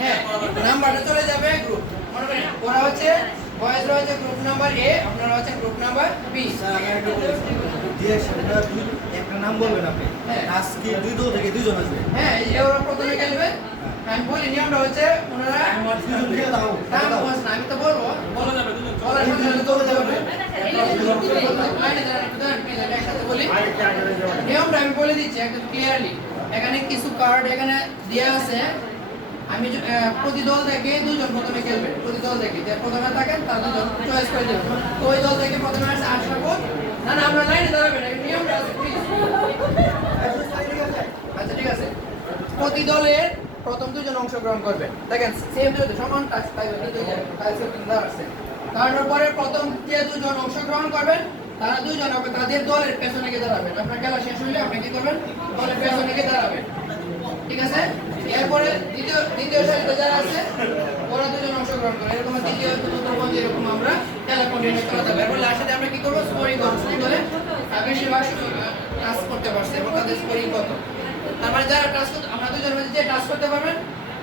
হ্যাঁ নাম্বারটা চলে যাবে গ্রুপ ওরা হচ্ছে বয়েজ রয়েছে গ্রুপ নাম্বার এ আপনারা হচ্ছে গ্রুপ নাম্বার বি স্যার আমি একটা বলছি ডিরেকশনটা দুই একটা নাম বলবেন আপনি? হ্যাঁ। আজকে দুই দল থেকে দুজন আসবে। হ্যাঁ এই যে ওরা প্রথমে খেলবে আমি বলি নিয়মটা হচ্ছে ওনারা দুজন খেলে দাও নাম বলছে না, আমি তো বলব। বলা যাবে দুজন বলার সাথে সাথে দৌড়ে যাবে লাইনে দাঁড়ান, একটু দাঁড়ান, please, আমি একসাথে বলি। নিয়মটা আমি বলে দিচ্ছি একদম ক্লিয়ারলি এখানে কিছু কার্ড এখানে দেওয়া আছে। আমি প্রতি দল থেকে দুজন প্রথমে খেলবে প্রতি দল থেকে। যে প্রথমে থাকেন, তার দুজন চয়েস করে দেবেন। তো ওই দল থেকে প্রথমে আসছে আশরাফুল না না, আমরা লাইনে দাঁড়াবেন এটা নিয়মটা আছে আচ্ছা ঠিক আছে। প্রতি দলের প্রথম দুজন অংশগ্রহণ করবে। দেখেন সেম দুজন, সমান টাচ টাচ আসছে। কারণ পরে প্রথম যে দুজন অংশগ্রহণ করবেন, তারা দুজন হবে তাদের দলের পেছনে গিয়ে দাঁড়াবেন। আপনার খেলা শেষ হলে আপনি কি করবেন? দলের পেছনে গিয়ে দাঁড়াবেন। ঠিক আছে? এরপরে দ্বিতীয় দ্বিতীয় সারিতে যারা আছে, ওরা দুজন অংশগ্রহণ করে। এরকম দ্বিতীয় চতুর্থ এরকম আমরা খেলা কন্টিনিউ করাতে হবে এরপর লাস্টে আমরা কি করব? স্কোরিং করব। দলে বেশিরভাগ টাচ করতে পারছে। এবং তাদের স্কোরিং কত? তার মানে যারা টাচ করতে আমরা দুজন মধ্যে যে টাচ করতে পারবেন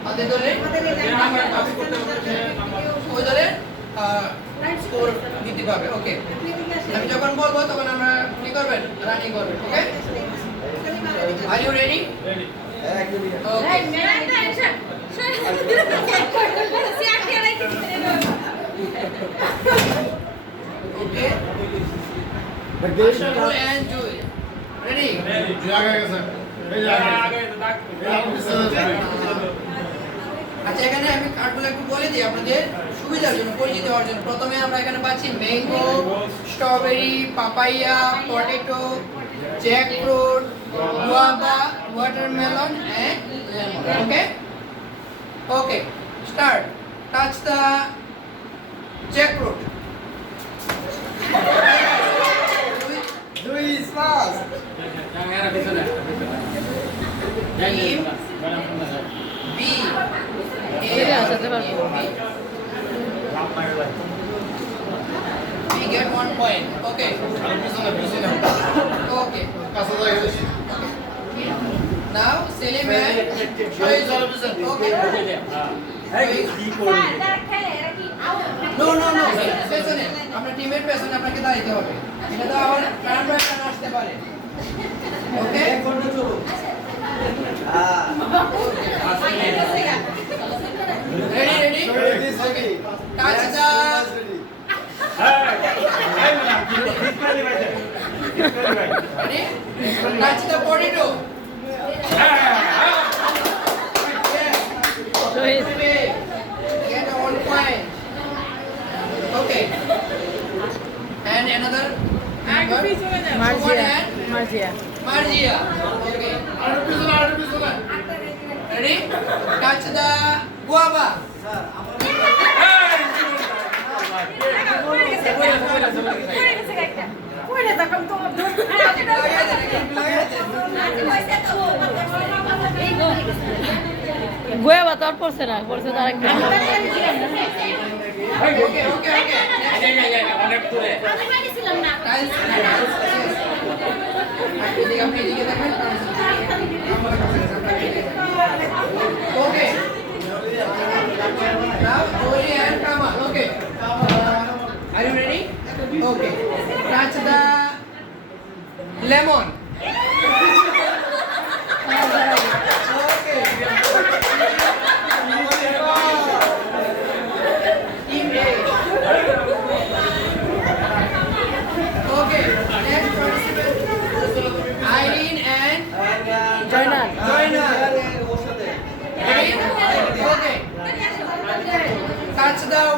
তাদের দলে ওই দলে স্কোর দিতে পারবে। ওকে আমি যখন বলব, তখন আমরা কি করবেন? রানিং করবেন। Okay are you ready ready দাগ আচ্ছা এখানে আমি কার্ডগুলো একটু বলে দিই আপনাদের সুবিধার জন্য, পরিচিত জন্য। প্রথমে আমরা এখানে পাচ্ছি mango strawberry papaya potato jackfruit guava, watermelon and lemon. Okay? Okay. Start. Touch the jackfruit. Do get one point. Okay. Okay. Now Selim and Shoaib. Okay. No, no, no. পেছনে আমরা টিমের পেছনে আপনাকে দাঁড়াইতে হবে এটা তো আবার রান বাই রান আসতে পারে ওকে এক ঘন্টা চলো হ্যাঁ ready ready okay touch the ready touch the potato another. member. Marjia Someone and Marjia Margia. Okay. Ready? Touch the guava. Sir আমার গোয়া বা তোর পড়ছে না পড়ছে তার একটা Okay, okay, okay. অনেক দূরে Tiles. এদিকে আপনি এদিকে দেখেন। Okay. Now, Jory and Kamal. Okay.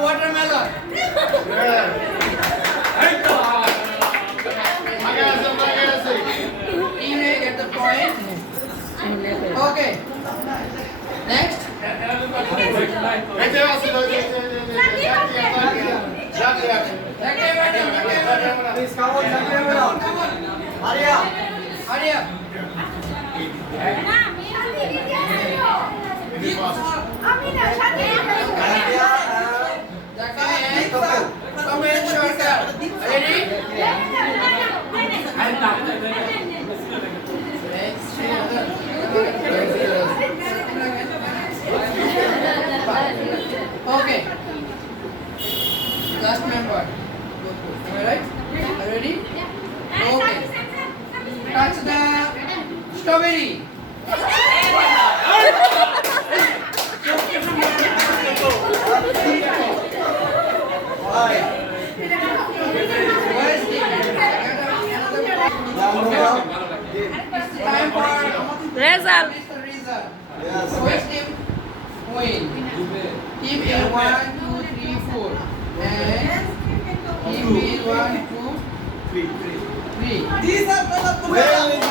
watermelon. get the point. Okay. Next. Please come on, come on. Hurry up. Okay. Last member. Am I right? Are ready? Okay. Touch the strawberry. Where is the Time for Yes. Which team win? Team A one, two, three, four. And team B. Three. These are the